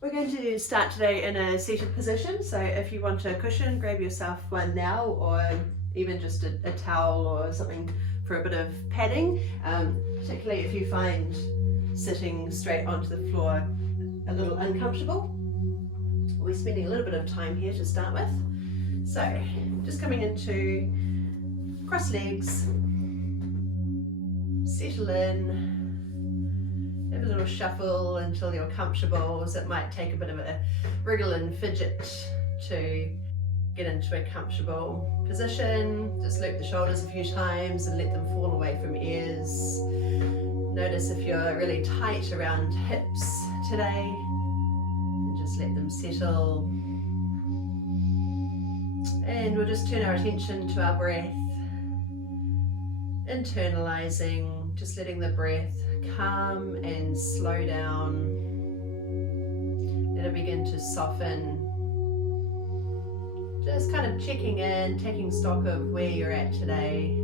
We're going to start today in a seated position, so if you want a cushion, grab yourself one now, or even just a towel or something for a bit of padding, particularly if you find sitting straight onto the floor a little uncomfortable. We're spending a little bit of time here to start with. So just coming into cross legs, settle in, have a little shuffle until you're comfortable, as it might take a bit of a wriggle and fidget to get into a comfortable position. Just loop the shoulders a few times and let them fall away from ears. Notice if you're really tight around hips today, and just let them settle. And we'll just turn our attention to our breath, internalizing, just letting the breath calm and slow down. Let it begin to soften. Just kind of checking in, taking stock of where you're at today.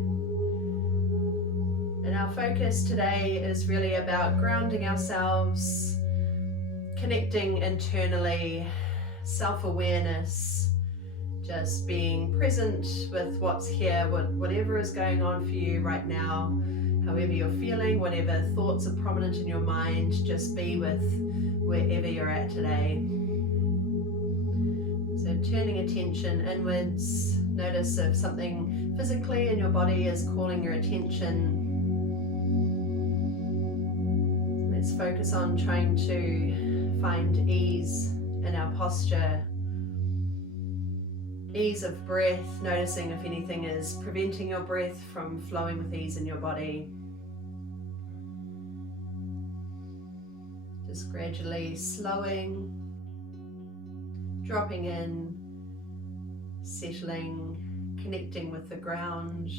And our focus today is really about grounding ourselves, connecting internally, self-awareness, just being present with what's here, whatever is going on for you right now, however you're feeling, whatever thoughts are prominent in your mind, just be with wherever you're at today. So turning attention inwards, notice if something physically in your body is calling your attention. Let's focus on trying to find ease in our posture, ease of breath, noticing if anything is preventing your breath from flowing with ease in your body. Just gradually slowing, dropping in, settling, connecting with the ground.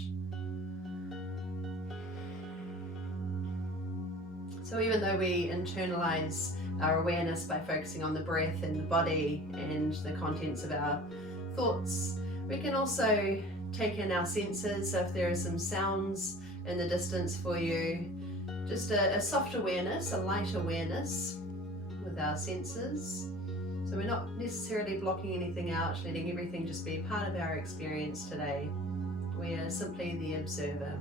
So even though we internalize our awareness by focusing on the breath and the body and the contents of our thoughts, we can also take in our senses. So if there are some sounds in the distance for you, just a soft awareness, a light awareness with our senses. So we're not necessarily blocking anything out, letting everything just be part of our experience today. We are simply the observer.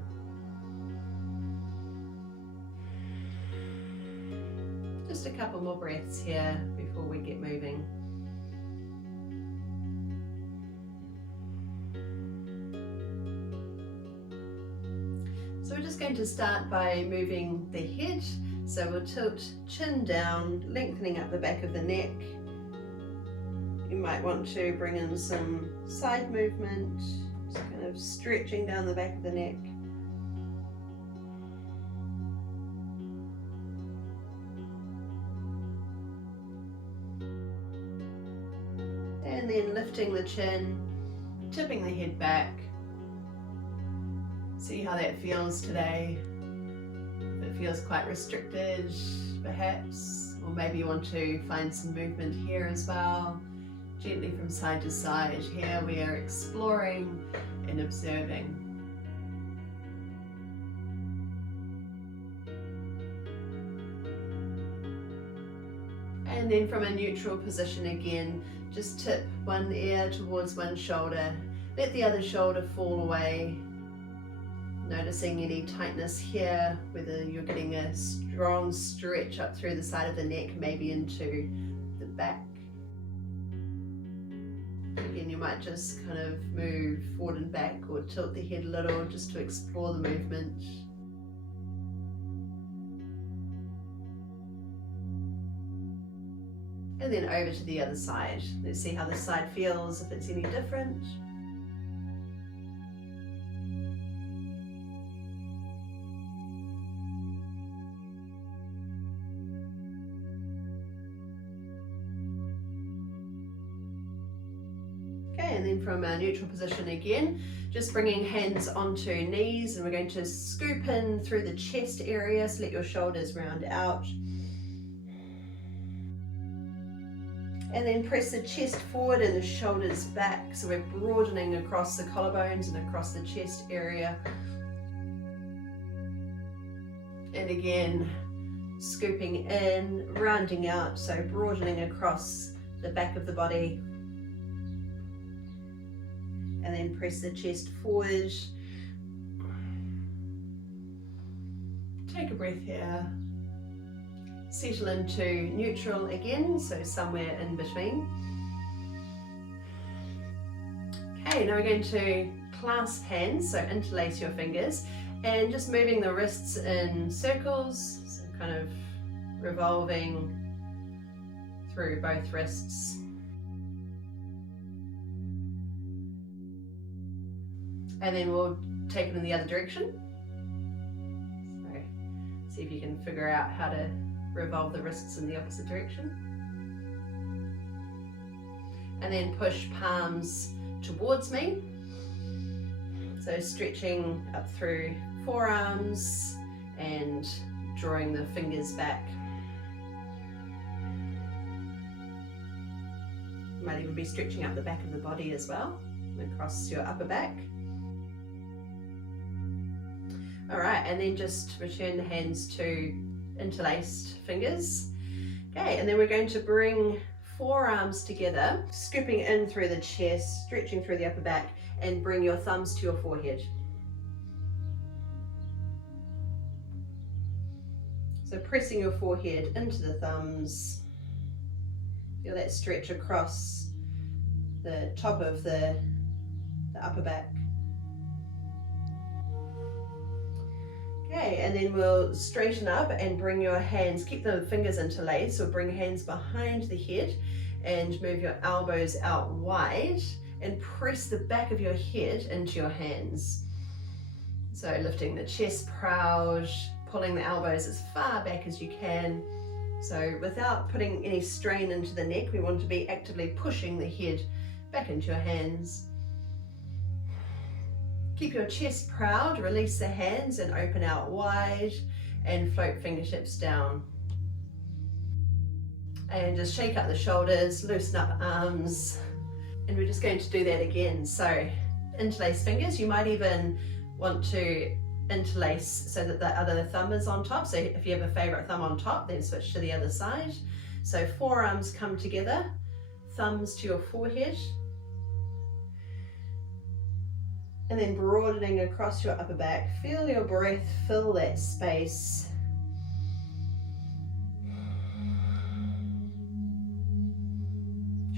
Just a couple more breaths here before we get moving. So we're just going to start by moving the head. So we'll tilt chin down, lengthening up the back of the neck. You might want to bring in some side movement, just kind of stretching down the back of the neck. And then lifting the chin, tipping the head back. See how that feels today. If it feels quite restricted, perhaps, or maybe you want to find some movement here as well, gently from side to side. Here we are exploring and observing. And then from a neutral position again, just tip one ear towards one shoulder, let the other shoulder fall away. Noticing any tightness here, whether you're getting a strong stretch up through the side of the neck, maybe into the back. Again, you might just kind of move forward and back or tilt the head a little just to explore the movement. And then over to the other side. Let's see how this side feels, if it's any different. And then from a neutral position again, just bringing hands onto knees, and we're going to scoop in through the chest area, so let your shoulders round out. And then press the chest forward and the shoulders back, so we're broadening across the collarbones and across the chest area. And again, scooping in, rounding out, so broadening across the back of the body. And then press the chest forward. Take a breath here. Settle into neutral again, so somewhere in between. Okay, now we're going to clasp hands, so interlace your fingers, and just moving the wrists in circles, so kind of revolving through both wrists. And then we'll take it in the other direction. So see if you can figure out how to revolve the wrists in the opposite direction. And then push palms towards me. So stretching up through forearms and drawing the fingers back. You might even be stretching up the back of the body as well, across your upper back. All right, and then just return the hands to interlaced fingers. Okay, and then we're going to bring forearms together, scooping in through the chest, stretching through the upper back, and bring your thumbs to your forehead. So pressing your forehead into the thumbs. Feel that stretch across the top of the upper back. Okay, and then we'll straighten up and bring your hands, keep the fingers interlaced, so bring hands behind the head and move your elbows out wide and press the back of your head into your hands. So lifting the chest proud, pulling the elbows as far back as you can. So without putting any strain into the neck, we want to be actively pushing the head back into your hands. Keep your chest proud, release the hands and open out wide and float fingertips down. And just shake out the shoulders, loosen up arms. And we're just going to do that again. So interlace fingers, you might even want to interlace so that the other thumb is on top. So if you have a favorite thumb on top, then switch to the other side. So forearms come together, thumbs to your forehead. And then broadening across your upper back. Feel your breath fill that space.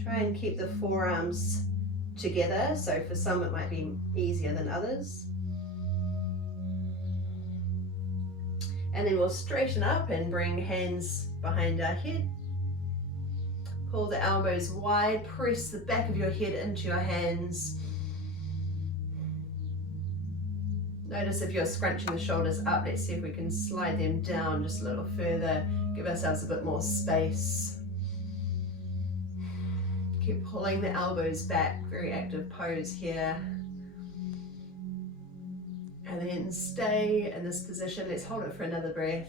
Try and keep the forearms together. So for some it might be easier than others. And then we'll straighten up and bring hands behind our head. Pull the elbows wide, press the back of your head into your hands. Notice if you're scrunching the shoulders up, let's see if we can slide them down just a little further, give ourselves a bit more space. Keep pulling the elbows back, very active pose here. And then stay in this position, let's hold it for another breath.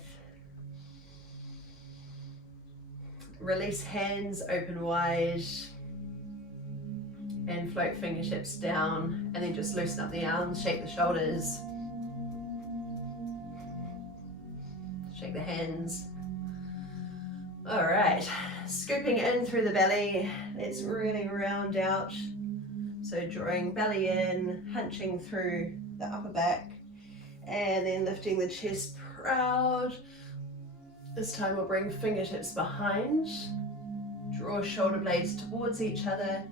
Release hands, open wide. And float fingertips down, and then just loosen up the arms, shake the shoulders. Shake the hands. All right, scooping in through the belly. Let's really round out. So drawing belly in, hunching through the upper back, and then lifting the chest proud. This time we'll bring fingertips behind. Draw shoulder blades towards each other.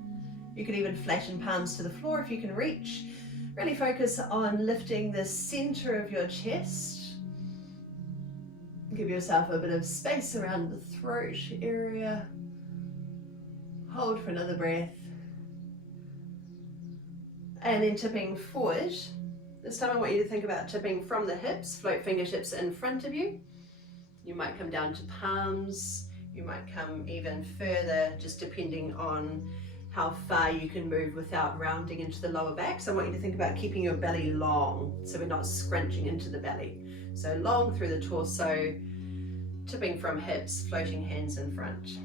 You could even flatten palms to the floor if you can reach. Really focus on lifting the center of your chest. Give yourself a bit of space around the throat area. Hold for another breath. And then tipping forward. This time I want you to think about tipping from the hips, float fingertips in front of you. You might come down to palms. You might come even further, just depending on how far you can move without rounding into the lower back. So I want you to think about keeping your belly long, so we're not scrunching into the belly. So long through the torso, tipping from hips, floating hands in front.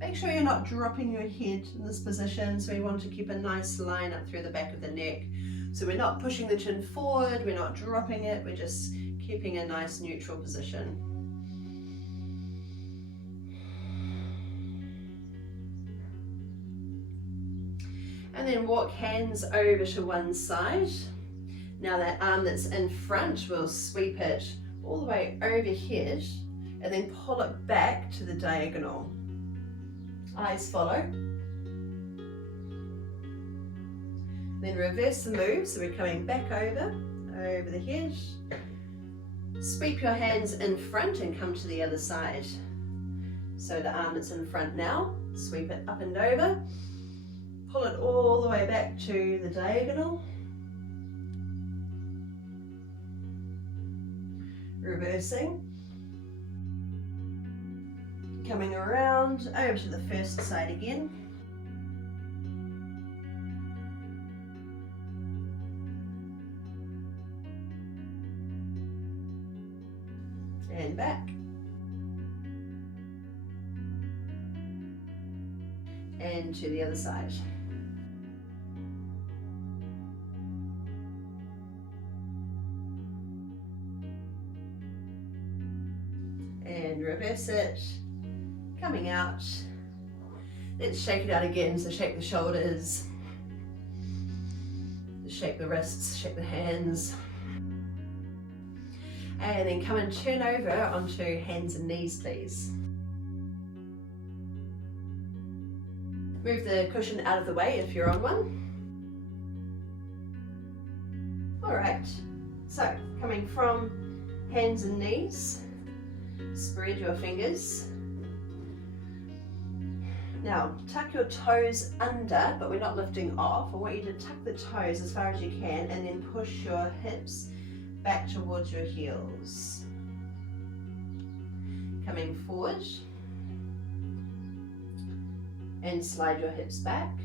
Make sure you're not dropping your head in this position, so we want to keep a nice line up through the back of the neck. So we're not pushing the chin forward, we're not dropping it, we're just keeping a nice neutral position. And then walk hands over to one side. Now that arm that's in front, we'll sweep it all the way overhead and then pull it back to the diagonal. Eyes follow. Then reverse the move, so we're coming back over the head. Sweep your hands in front and come to the other side. So the arm that's in front now, sweep it up and over. Pull it all the way back to the diagonal. Reversing. Coming around over to the first side again. And back. And to the other side. And reverse it, coming out. Let's shake it out again, so shake the shoulders, shake the wrists, shake the hands. And then come and turn over onto hands and knees, please. Move the cushion out of the way if you're on one. All right, so coming from hands and knees, spread your fingers. Now tuck your toes under, but we're not lifting off. I want you to tuck the toes as far as you can and then push your hips back towards your heels. Coming forward and slide your hips back.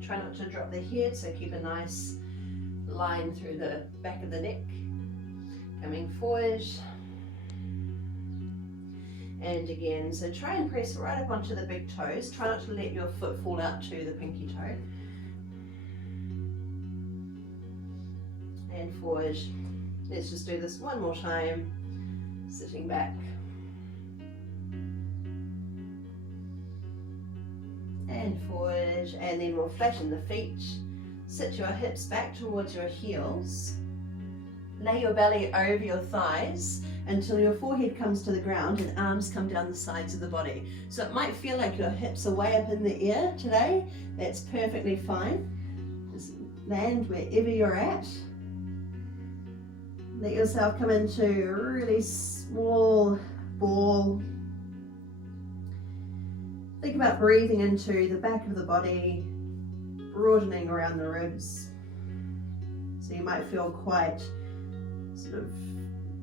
Try not to drop the head, so keep a nice line through the back of the neck. Coming forward. And again, so try and press right up onto the big toes. Try not to let your foot fall out to the pinky toe. And forward. Let's just do this one more time. Sitting back. And forward. And then we'll flatten the feet. Sit your hips back towards your heels. Lay your belly over your thighs until your forehead comes to the ground and arms come down the sides of the body. So it might feel like your hips are way up in the air today. That's perfectly fine. Just land wherever you're at. Let yourself come into a really small ball. Think about breathing into the back of the body, broadening around the ribs. So you might feel quite sort of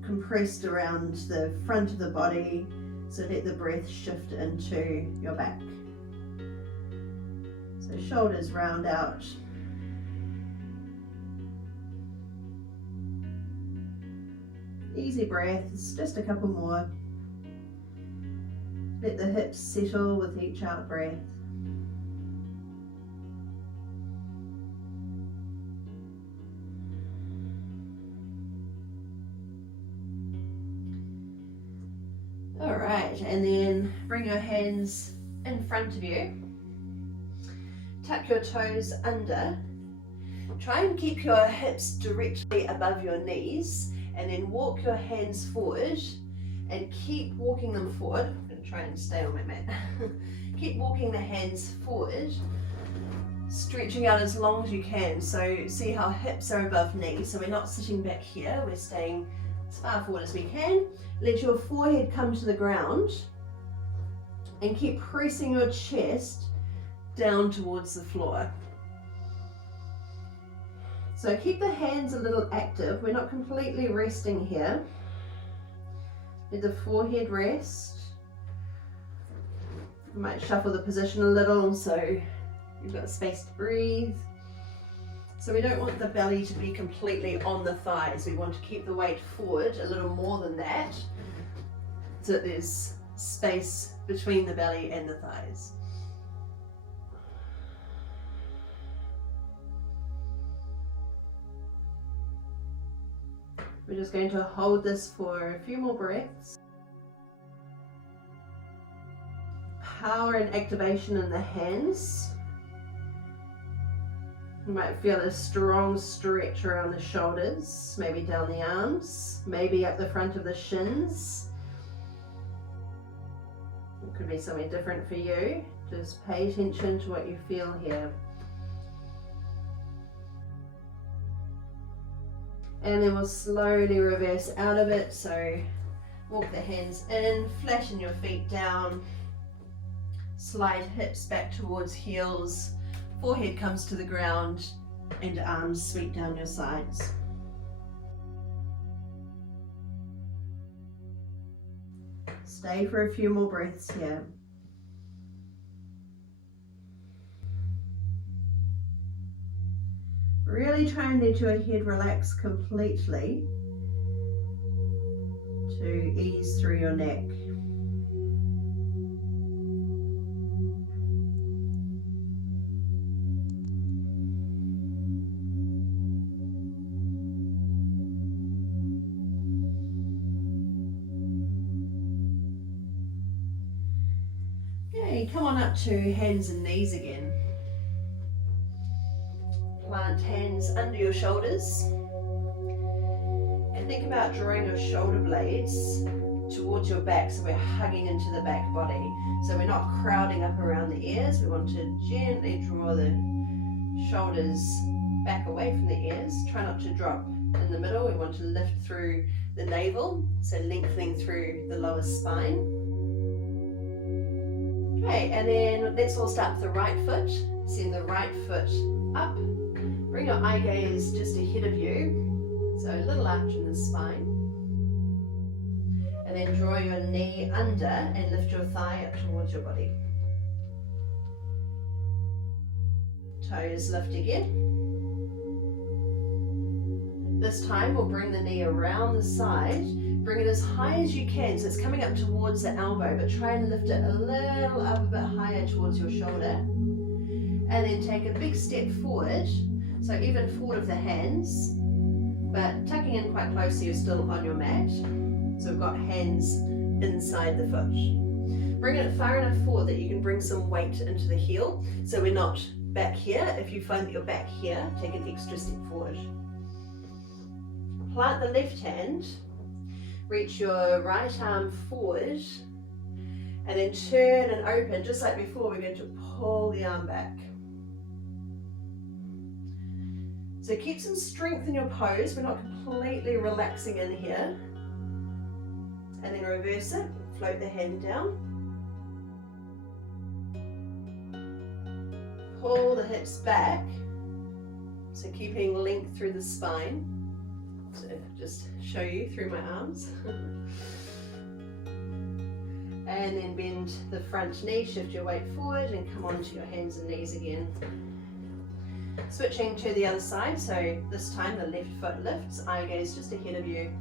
compressed around the front of the body, so let the breath shift into your back. So shoulders round out. Easy breaths, just a couple more. Let the hips settle with each out breath. All right, and then bring your hands in front of you. Tuck your toes under. Try and keep your hips directly above your knees, and then walk your hands forward and keep walking them forward. I'm going to try and stay on my mat. Keep walking the hands forward, stretching out as long as you can. So see how hips are above knees, so we're not sitting back here, we're staying as far forward as we can. Let your forehead come to the ground and keep pressing your chest down towards the floor. So keep the hands a little active. We're not completely resting here. Let the forehead rest. You might shuffle the position a little so you've got space to breathe. So we don't want the belly to be completely on the thighs. We want to keep the weight forward a little more than that, so that there's space between the belly and the thighs. We're just going to hold this for a few more breaths. Power and activation in the hands. You might feel a strong stretch around the shoulders, maybe down the arms, maybe up the front of the shins. It could be something different for you. Just pay attention to what you feel here. And then we'll slowly reverse out of it. So walk the hands in, flatten your feet down, slide hips back towards heels, forehead comes to the ground, and arms sweep down your sides. Stay for a few more breaths here. Really try and let your head relax completely to ease through your neck. Okay, come on up to hands and knees again. Plant hands under your shoulders and think about drawing your shoulder blades towards your back, so we're hugging into the back body. So we're not crowding up around the ears. We want to gently draw the shoulders back away from the ears. Try not to drop in the middle. We want to lift through the navel, so lengthening through the lower spine. Okay, and then let's all start with the right foot. Send the right foot up. Bring your eye gaze just ahead of you, so a little arch in the spine. And then draw your knee under and lift your thigh up towards your body. Toes lift again. This time we'll bring the knee around the side. Bring it as high as you can, so it's coming up towards the elbow, but try and lift it a little up a bit higher towards your shoulder. And then take a big step forward. So even forward of the hands, but tucking in quite close so you're still on your mat. So we've got hands inside the foot. Bring it far enough forward that you can bring some weight into the heel. So we're not back here. If you find that you're back here, take an extra step forward. Plant the left hand, reach your right arm forward, and then turn and open. Just like before, we're going to pull the arm back. So keep some strength in your pose. We're not completely relaxing in here. And then reverse it, float the hand down. Pull the hips back. So keeping length through the spine. So just show you through my arms. And then bend the front knee, shift your weight forward and come onto your hands and knees again. Switching to the other side, so this time the left foot lifts, eye gaze just ahead of you.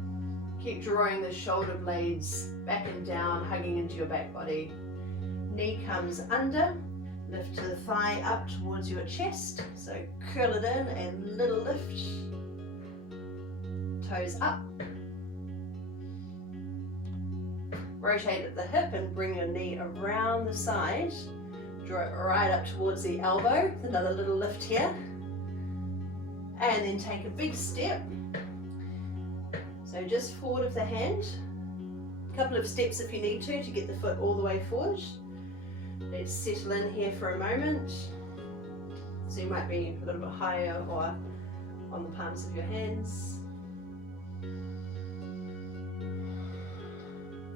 Keep drawing the shoulder blades back and down, hugging into your back body. Knee comes under, lift the thigh up towards your chest, so curl it in and little lift. Toes up. Rotate at the hip and bring your knee around the side. Draw it right up towards the elbow, another little lift here. And then take a big step. So just forward of the hand. A couple of steps if you need to get the foot all the way forward. Let's settle in here for a moment. So you might be a little bit higher or on the palms of your hands.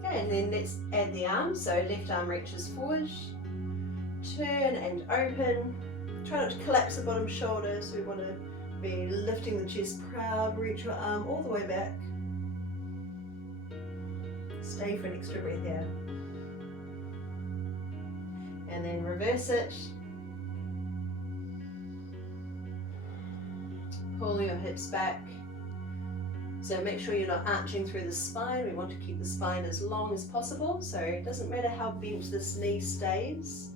Okay, and then let's add the arm. So left arm reaches forward. Turn and open. Try not to collapse the bottom shoulder, so we want to be lifting the chest proud. Reach your arm all the way back. Stay for an extra breath there. And then reverse it. Pull your hips back. So make sure you're not arching through the spine. We want to keep the spine as long as possible, so it doesn't matter how bent this knee stays.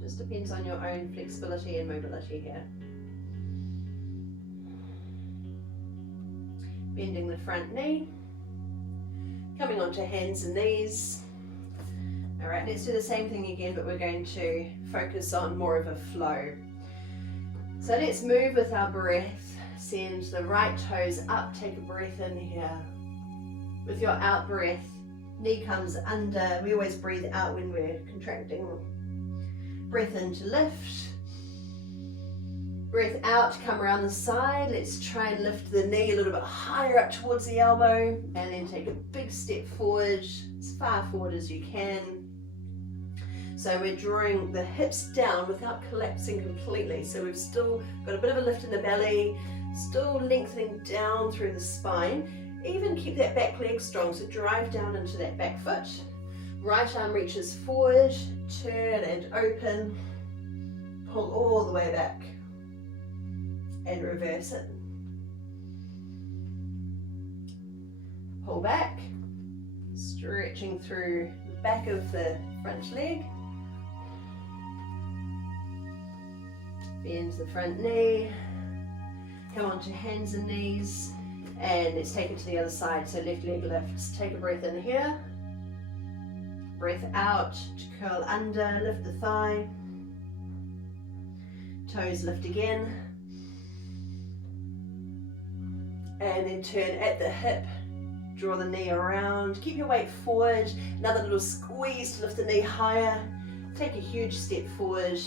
Just depends on your own flexibility and mobility here. Bending the front knee. Coming onto hands and knees. All right, let's do the same thing again, but we're going to focus on more of a flow. So let's move with our breath. Send the right toes up, take a breath in here. With your out breath, knee comes under. We always breathe out when we're contracting. Breath in to lift. Breath out, come around the side. Let's try and lift the knee a little bit higher up towards the elbow, and then take a big step forward, as far forward as you can. So we're drawing the hips down without collapsing completely. So we've still got a bit of a lift in the belly, still lengthening down through the spine. Even keep that back leg strong, so drive down into that back foot. Right arm reaches forward, turn and open, pull all the way back and reverse it. Pull back, stretching through the back of the front leg. Bend the front knee, come onto hands and knees, and let's take it to the other side. So left leg lifts, take a breath in here, breath out to curl under, lift the thigh, toes lift again, and then turn at the hip, draw the knee around, keep your weight forward, another little squeeze to lift the knee higher, take a huge step forward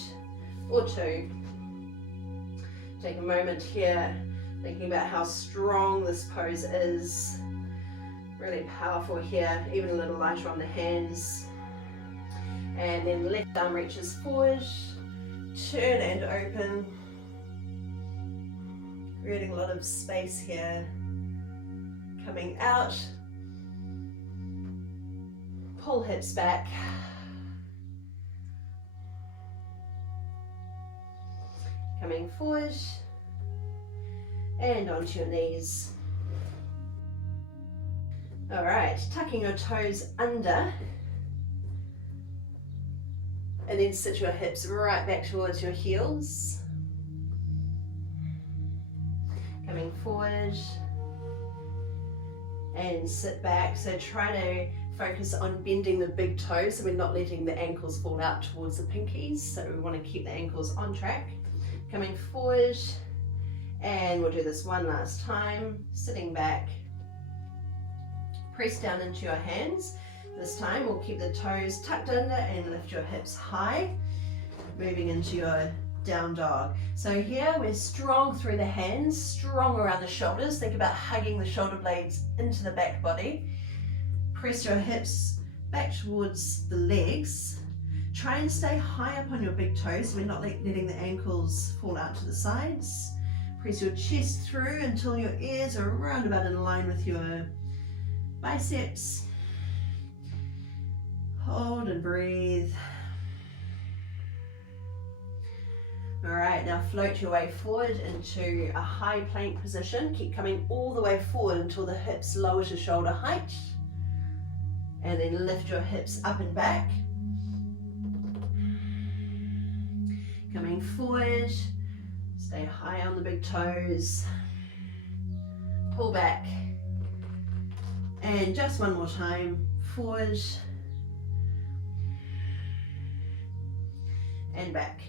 or two. Take a moment here, thinking about how strong this pose is. Really powerful here, even a little lighter on the hands. And then left arm reaches forward, turn and open. Creating a lot of space here. Coming out. Pull hips back. Coming forward and onto your knees. All right, tucking your toes under and then sit your hips right back towards your heels. Coming forward and sit back. So try to focus on bending the big toes so we're not letting the ankles fall out towards the pinkies. So we want to keep the ankles on track. Coming forward, and we'll do this one last time, sitting back, press down into your hands. This time we'll keep the toes tucked under and lift your hips high, moving into your down dog. So here we're strong through the hands, strong around the shoulders. Think about hugging the shoulder blades into the back body. Press your hips back towards the legs. Try and stay high up on your big toes so we're not letting the ankles fall out to the sides. Press your chest through until your ears are around about in line with your biceps. Hold and breathe. All right, now float your way forward into a high plank position. Keep coming all the way forward until the hips lower to shoulder height. And then lift your hips up and back. Coming forward, stay high on the big toes, pull back, and just one more time, forward and back.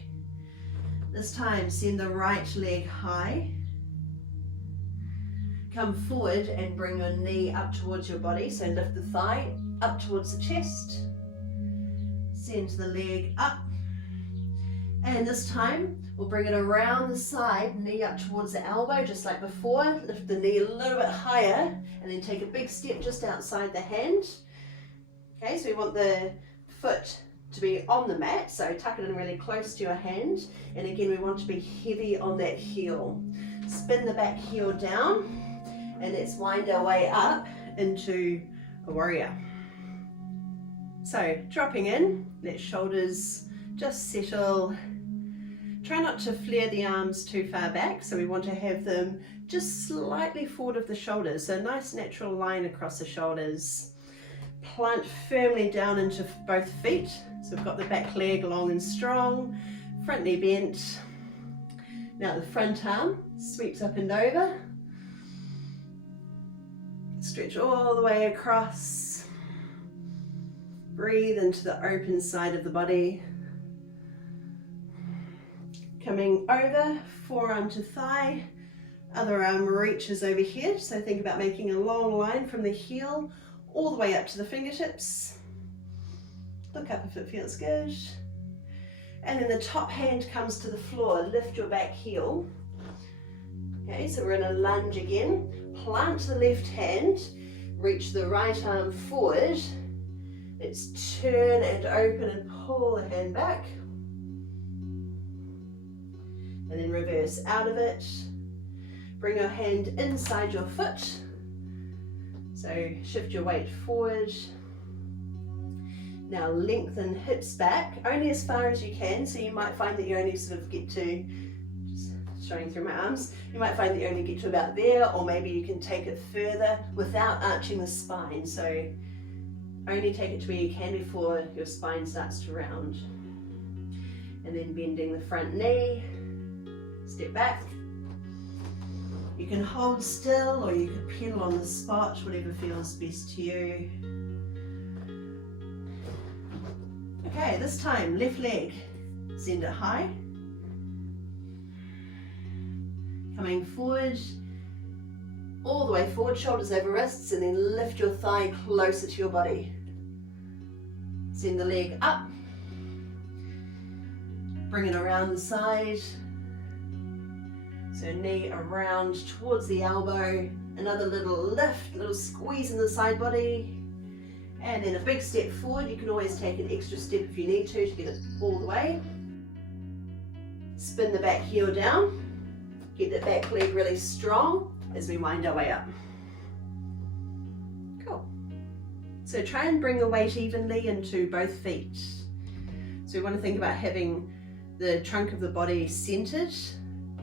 This time send the right leg high, come forward and bring your knee up towards your body, so lift the thigh up towards the chest, send the leg up. And this time, we'll bring it around the side, knee up towards the elbow, just like before. Lift the knee a little bit higher, and then take a big step just outside the hand. Okay, so we want the foot to be on the mat, so tuck it in really close to your hand. And again, we want to be heavy on that heel. Spin the back heel down, and let's wind our way up into a warrior. So, dropping in, let shoulders just settle. Try not to flare the arms too far back, so we want to have them just slightly forward of the shoulders, so a nice natural line across the shoulders. Plant firmly down into both feet, so we've got the back leg long and strong, front knee bent. Now the front arm sweeps up and over. Stretch all the way across. Breathe into the open side of the body. Coming over, forearm to thigh. Other arm reaches overhead. So think about making a long line from the heel all the way up to the fingertips. Look up if it feels good. And then the top hand comes to the floor. Lift your back heel. Okay, so we're in a lunge again. Plant the left hand. Reach the right arm forward. Let's turn and open and pull the hand back. And then reverse out of it. Bring your hand inside your foot. So shift your weight forward. Now lengthen hips back, only as far as you can. So you might find that you only sort of get to, just showing through my arms, you might find that you only get to about there, or maybe you can take it further without arching the spine. So only take it to where you can before your spine starts to round. And then bending the front knee, step back. You can hold still or you can pedal on the spot, whatever feels best to you. Okay, this time left leg, send it high. Coming forward, all the way forward, shoulders over wrists, and then lift your thigh closer to your body. Send the leg up. Bring it around the side. So knee around towards the elbow. Another little lift, little squeeze in the side body. And then a big step forward. You can always take an extra step if you need to get it all the way. Spin the back heel down. Get that back leg really strong as we wind our way up. Cool. So try and bring the weight evenly into both feet. So we want to think about having the trunk of the body centered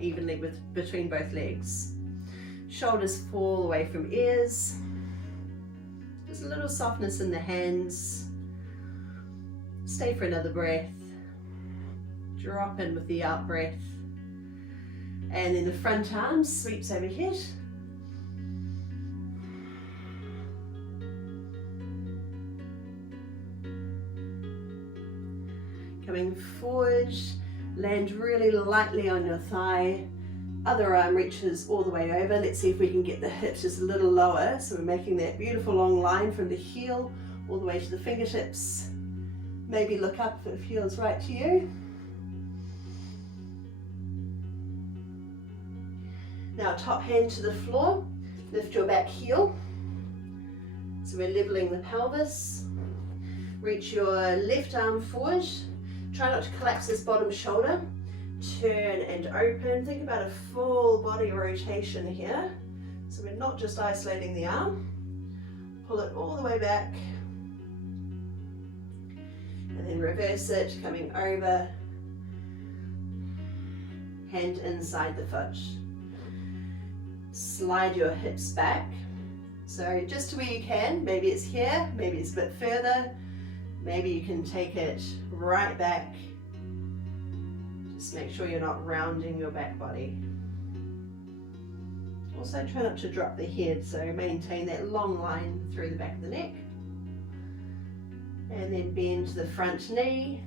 evenly between both legs. Shoulders fall away from ears. Just a little softness in the hands. Stay for another breath. Drop in with the out breath. And then the front arm sweeps overhead. Coming forward, land really lightly on your thigh. Other arm reaches all the way over. Let's see if we can get the hips just a little lower. So we're making that beautiful long line from the heel all the way to the fingertips. Maybe look up if it feels right to you. Now top hand to the floor, lift your back heel. So we're leveling the pelvis. Reach your left arm forward. Try not to collapse this bottom shoulder. Turn and open. Think about a full body rotation here. So we're not just isolating the arm. Pull it all the way back. And then reverse it, coming over. Hand inside the foot. Slide your hips back. So just to where you can. Maybe it's here, maybe it's a bit further. Maybe you can take it right back. Just make sure you're not rounding your back body. Also try not to drop the head, so maintain that long line through the back of the neck. And then bend the front knee.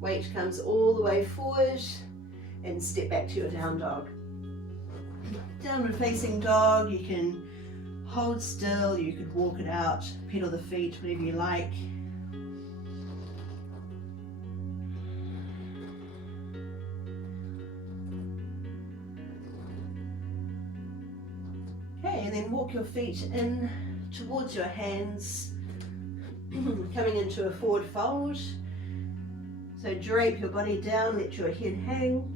Weight comes all the way forward and step back to your down dog. Downward facing dog, you can hold still, you could walk it out, pedal the feet, whatever you like. Okay, and then walk your feet in towards your hands, coming into a forward fold. So drape your body down, let your head hang.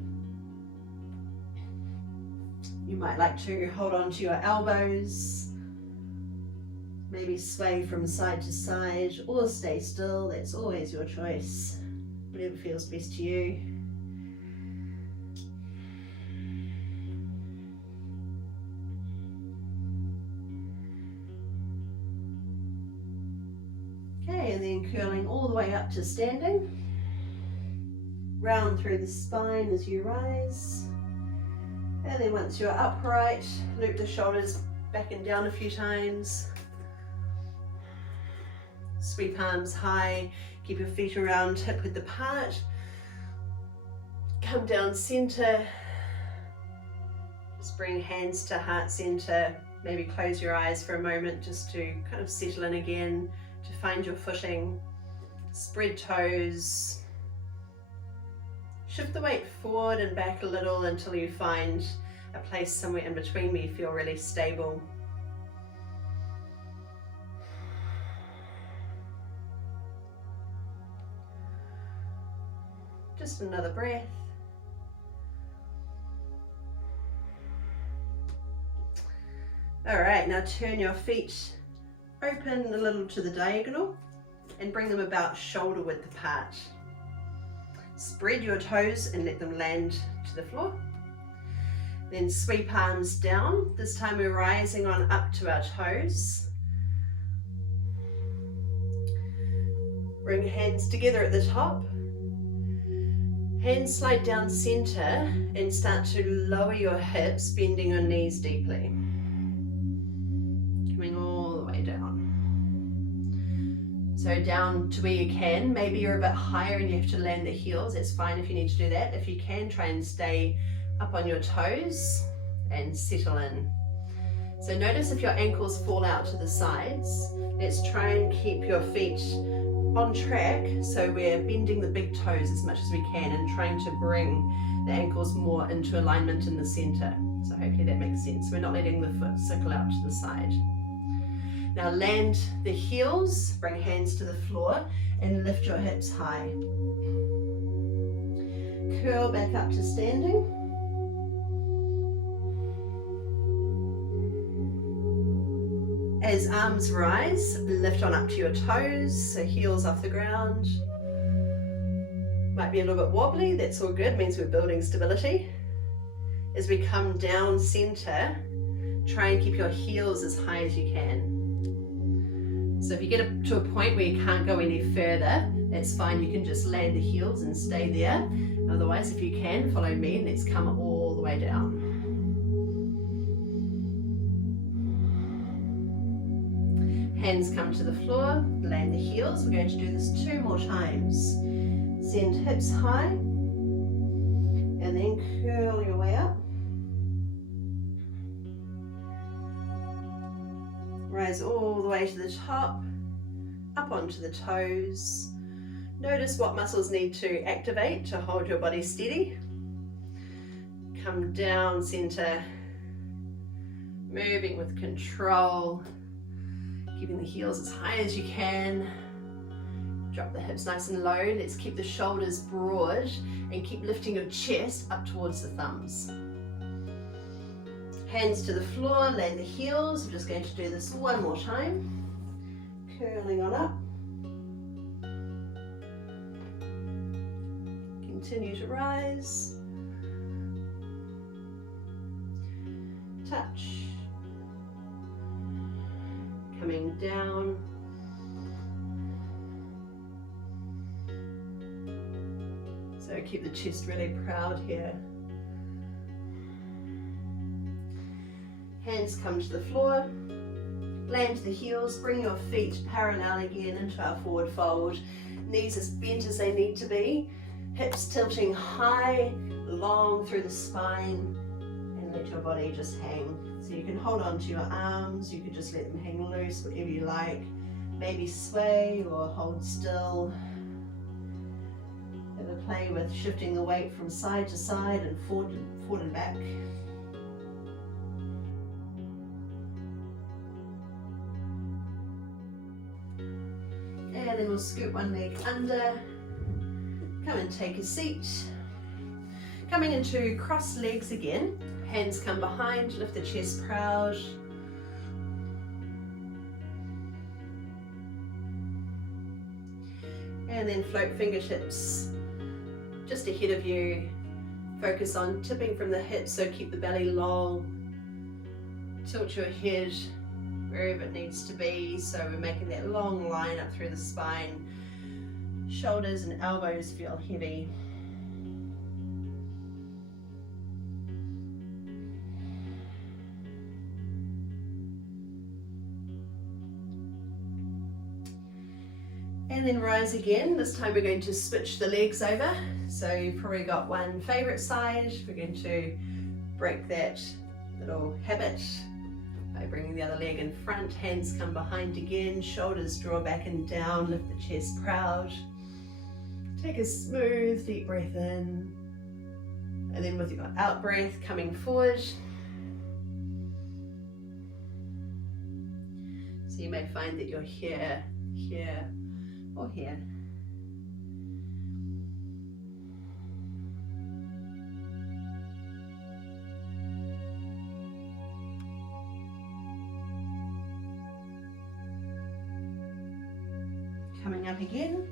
You might like to hold on to your elbows, maybe sway from side to side or stay still. That's always your choice, whatever feels best to you. Okay, and then curling all the way up to standing. Round through the spine as you rise. And then once you're upright, loop the shoulders Back and down a few times. Sweep palms high. Keep your feet around hip width apart. Come down center. Just bring hands to heart center. Maybe close your eyes for a moment just to kind of settle in again, to find your footing. Spread toes. Shift the weight forward and back a little until you find a place somewhere in between where you feel really stable. Just another breath. All right, now turn your feet open a little to the diagonal and bring them about shoulder width apart. Spread your toes and let them land to the floor. Then sweep arms down. This time we're rising on up to our toes. Bring hands together at the top. Hands slide down center and start to lower your hips, bending your knees deeply. Coming all the way down. So down to where you can. Maybe you're a bit higher and you have to land the heels. It's fine if you need to do that. If you can, try and stay up on your toes and settle in. So notice if your ankles fall out to the sides. Let's try and keep your feet on track, so we're bending the big toes as much as we can and trying to bring the ankles more into alignment in the center. So hopefully that makes sense. We're not letting the foot circle out to the side. Now land the heels, bring hands to the floor and lift your hips high. Curl back up to standing. As arms rise, lift on up to your toes, so heels off the ground. Might be a little bit wobbly, that's all good, means we're building stability. As we come down center, try and keep your heels as high as you can. So if you get to a point where you can't go any further, that's fine, you can just land the heels and stay there. Otherwise, if you can, follow me and let's come all the way down. Hands come to the floor, land the heels. We're going to do this 2 more times. Send hips high, and then curl your way up. Rise all the way to the top, up onto the toes. Notice what muscles need to activate to hold your body steady. Come down center, moving with control. Keeping the heels as high as you can. Drop the hips nice and low. Let's keep the shoulders broad and keep lifting your chest up towards the thumbs. Hands to the floor, land the heels. We're just going to do this 1 more time. Curling on up. Continue to rise. Touch. Coming down. So keep the chest really proud here. Hands come to the floor. Land the heels. Bring your feet parallel again into our forward fold. Knees as bent as they need to be. Hips tilting high, long through the spine. And let your body just hang. So you can hold on to your arms, you can just let them hang loose, whatever you like. Maybe sway or hold still. Have a play with shifting the weight from side to side and forward and back. And then we'll scoot one leg under. Come and take a seat. Coming into crossed legs again. Hands come behind, lift the chest proud. And then float fingertips just ahead of you. Focus on tipping from the hips, so keep the belly long. Tilt your head wherever it needs to be, so we're making that long line up through the spine. Shoulders and elbows feel heavy. And then rise again. This time we're going to switch the legs over. So you've probably got one favorite side. We're going to break that little habit by bringing the other leg in front, hands come behind again, shoulders draw back and down, lift the chest proud. Take a smooth deep breath in, and then with your out breath coming forward. So you may find that you're here, here, or here. Coming up again,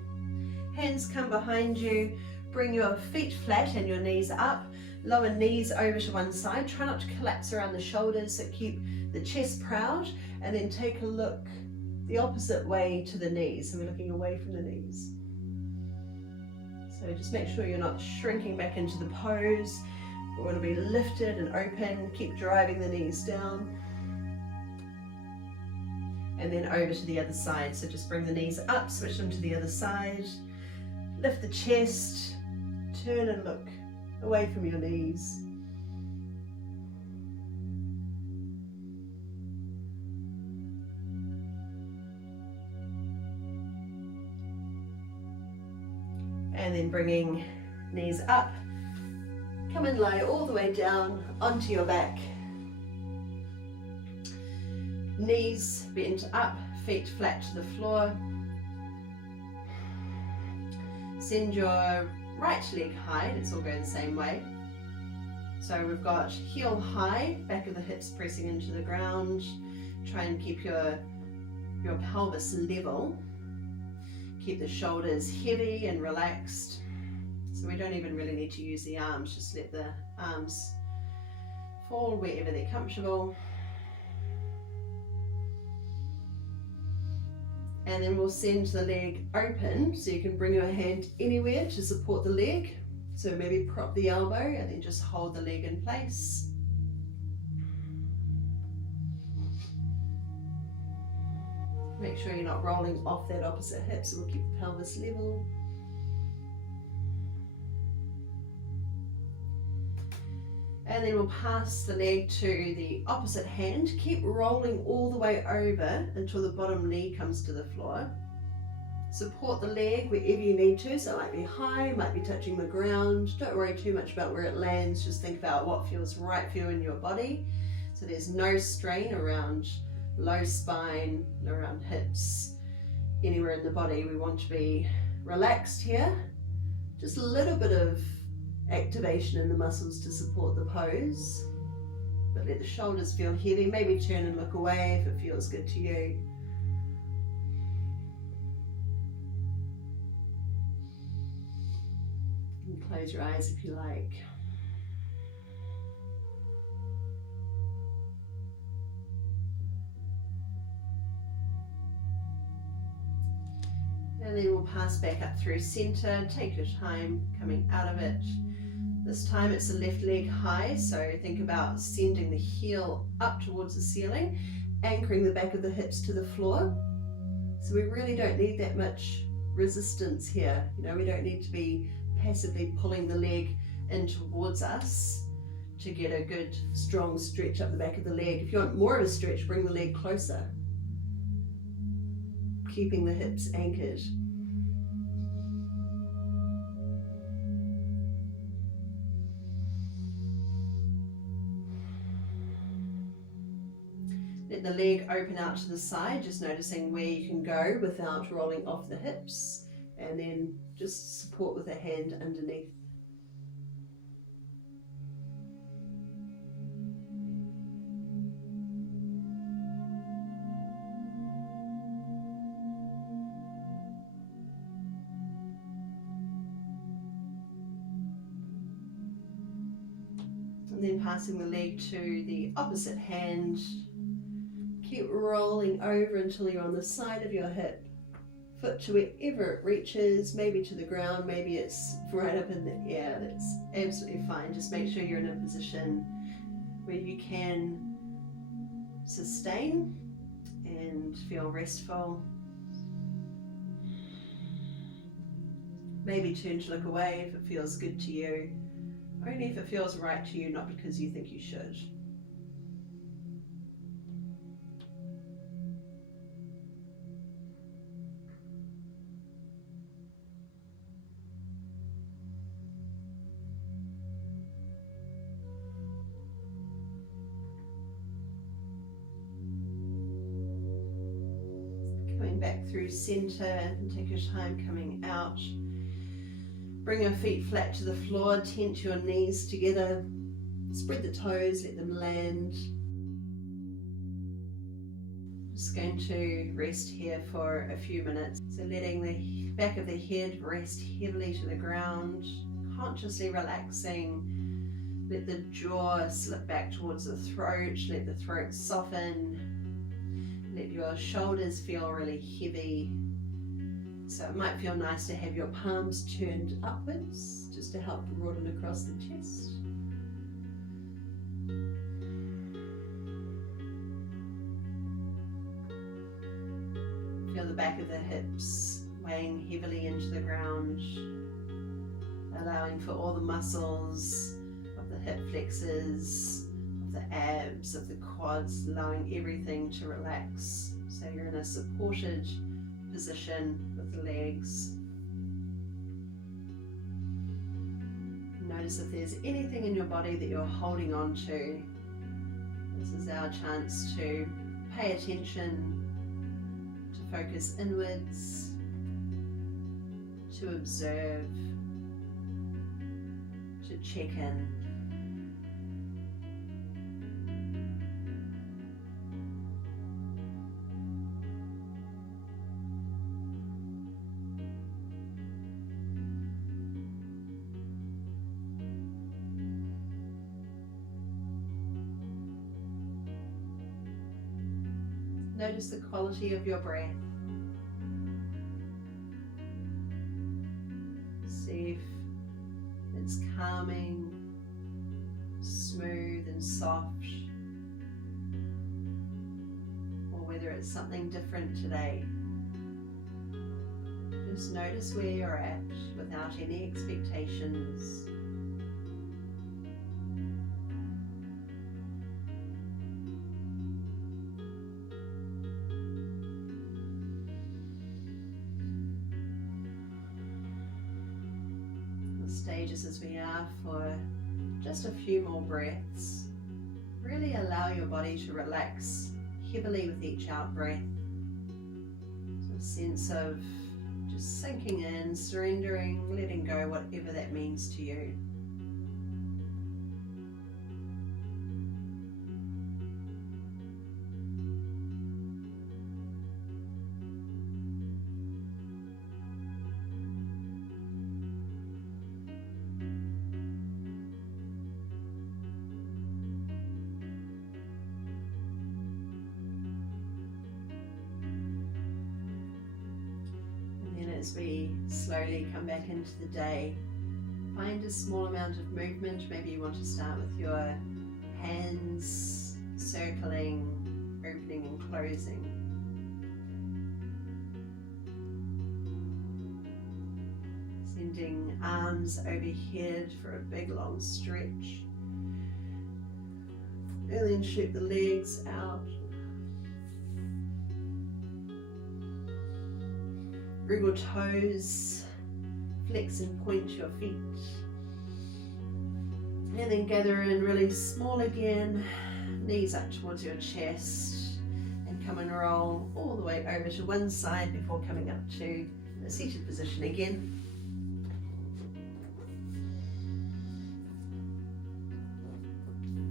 hands come behind you, bring your feet flat and your knees up, lower knees over to one side, try not to collapse around the shoulders, so keep the chest proud, and then take a look the opposite way to the knees, so we're looking away from the knees. So just make sure you're not shrinking back into the pose, we want to be lifted and open, keep driving the knees down. And then over to the other side, so just bring the knees up, switch them to the other side, lift the chest, turn and look away from your knees. And then bringing knees up, come and lie all the way down onto your back. Knees bent up, feet flat to the floor. Send your right leg high, let's all go the same way. So we've got heel high, back of the hips pressing into the ground. Try and keep your pelvis level. Keep the shoulders heavy and relaxed. So we don't even really need to use the arms, just let the arms fall wherever they're comfortable. And then we'll send the leg open, so you can bring your hand anywhere to support the leg. So maybe prop the elbow and then just hold the leg in place. Make sure you're not rolling off that opposite hip, so we'll keep the pelvis level. And then we'll pass the leg to the opposite hand. Keep rolling all the way over until the bottom knee comes to the floor. Support the leg wherever you need to, so it might be high, might be touching the ground. Don't worry too much about where it lands, just think about what feels right for you in your body. So there's no strain around low spine, around hips, anywhere in the body. We want to be relaxed here. Just a little bit of activation in the muscles to support the pose, but let the shoulders feel heavy. Maybe turn and look away if it feels good to you. And close your eyes if you like. And then we'll pass back up through center. Take your time coming out of it. This time it's the left leg high, so think about sending the heel up towards the ceiling, anchoring the back of the hips to the floor. So we really don't need that much resistance here. You know, we don't need to be passively pulling the leg in towards us to get a good strong stretch up the back of the leg. If you want more of a stretch, bring the leg closer, keeping the hips anchored. Let the leg open out to the side, just noticing where you can go without rolling off the hips, and then just support with a hand underneath. And then passing the leg to the opposite hand. Keep rolling over until you're on the side of your hip. Foot to wherever it reaches, maybe to the ground, maybe it's right up in the air. That's absolutely fine. Just make sure you're in a position where you can sustain and feel restful. Maybe turn to look away if it feels good to you, only if it feels right to you, not because you think you should. Coming back through center and take your time coming out. Bring your feet flat to the floor, tent your knees together, spread the toes, let them land. Just going to rest here for a few minutes. So letting the back of the head rest heavily to the ground, consciously relaxing. Let the jaw slip back towards the throat, let the throat soften. Let your shoulders feel really heavy. So it might feel nice to have your palms turned upwards, just to help broaden across the chest. Feel the back of the hips weighing heavily into the ground, allowing for all the muscles of the hip flexors, of the abs, of the quads, allowing everything to relax. So you're in a supported position with the legs. Notice if there's anything in your body that you're holding on to. This is our chance to pay attention, to focus inwards, to observe, to check in. Notice the quality of your breath. See if it's calming, smooth and soft, or whether it's something different today. Just notice where you're at without any expectations. Stages as we are for just a few more breaths. Really allow your body to relax heavily with each out breath. So a sense of just sinking in, surrendering, letting go, whatever that means to you. As we slowly come back into the day, find a small amount of movement. Maybe you want to start with your hands circling, opening and closing. Sending arms overhead for a big long stretch. And then shoot the legs out. Wriggle toes, flex and point your feet. And then gather in really small again, knees up towards your chest, and come and roll all the way over to one side before coming up to a seated position again.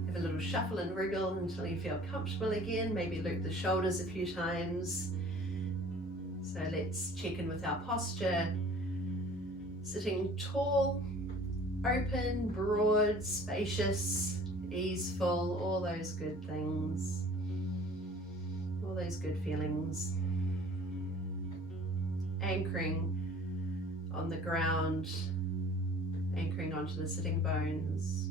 Have a little shuffle and wriggle until you feel comfortable again. Maybe loop the shoulders a few times. So let's check in with our posture. Sitting tall, open, broad, spacious, easeful, all those good things, all those good feelings. Anchoring on the ground, anchoring onto the sitting bones.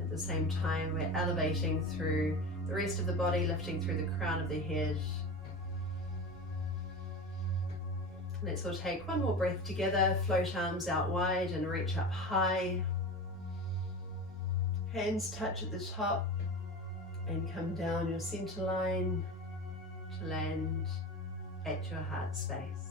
At the same time, we're elevating through the rest of the body, lifting through the crown of the head, Let's all take one more breath together. Float arms out wide and reach up high. Hands touch at the top and come down your center line to land at your heart space.